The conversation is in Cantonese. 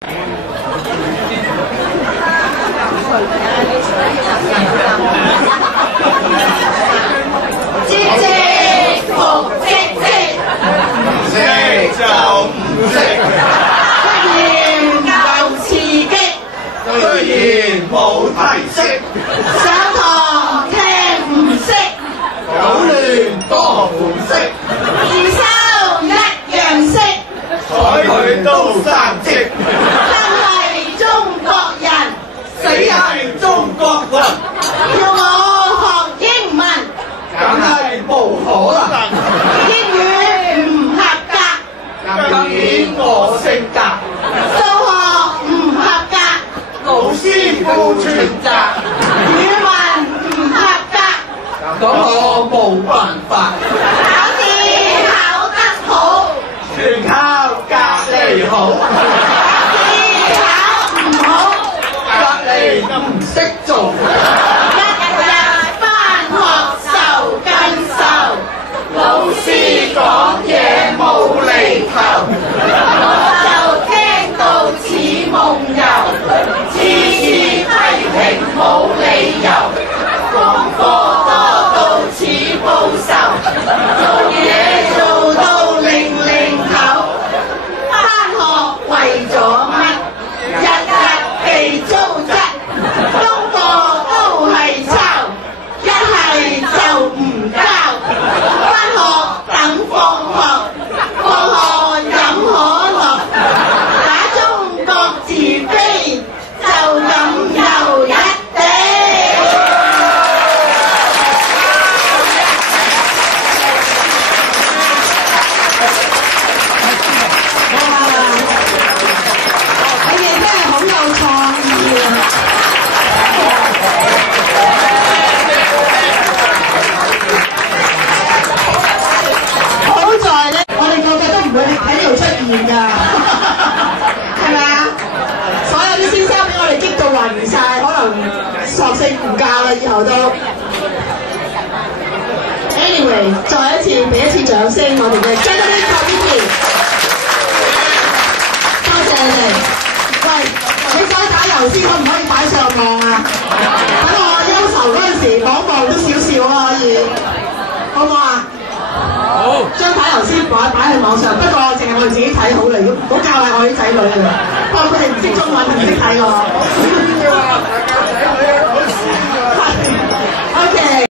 唧唧復唧唧，唔識就唔識，忽然又刺激，居然冇提識，上堂聽唔識，搞亂多款式，自修一樣識，睬佢都生積，真係中國人，死係中國人，要我學英文，梗係冇可能。英語唔合格，更顯我性格，數學唔合格，老師負全責，語文唔合格，咁我冇辦法，考試考得好，全靠隔離好，考試考唔好，隔離唔識做，日日返學受更受，老師講嘢冇厘頭，我就聽到似夢遊，次次批評冇理由，功課多到似報仇，做嘢做到零零頭，返學為咗乜？日日被糟質，功課都係抄，一係就唔交，返學等放學，放學飲可樂，打中國字飛，就咁又一地。你哋真係好有創意啊！好在咧，我哋個個都唔會喺度出現㗎，係咪啊？所有啲先生俾我哋激到暈晒，可能索性唔教啦，以後都。Anyway， 再一次俾一次掌聲，我哋嘅 Gentlemen Committee， 多謝你哋。喂，你再打油先，可唔可以擺上網啊？等我憂愁嗰陣時，望望都少少啊，可以，好唔好啊？好。將打油先擺喺網上，不過淨係我哋自己睇好嚟，唔好教壞我啲仔女啊！不過佢哋唔識中文，唔識睇我。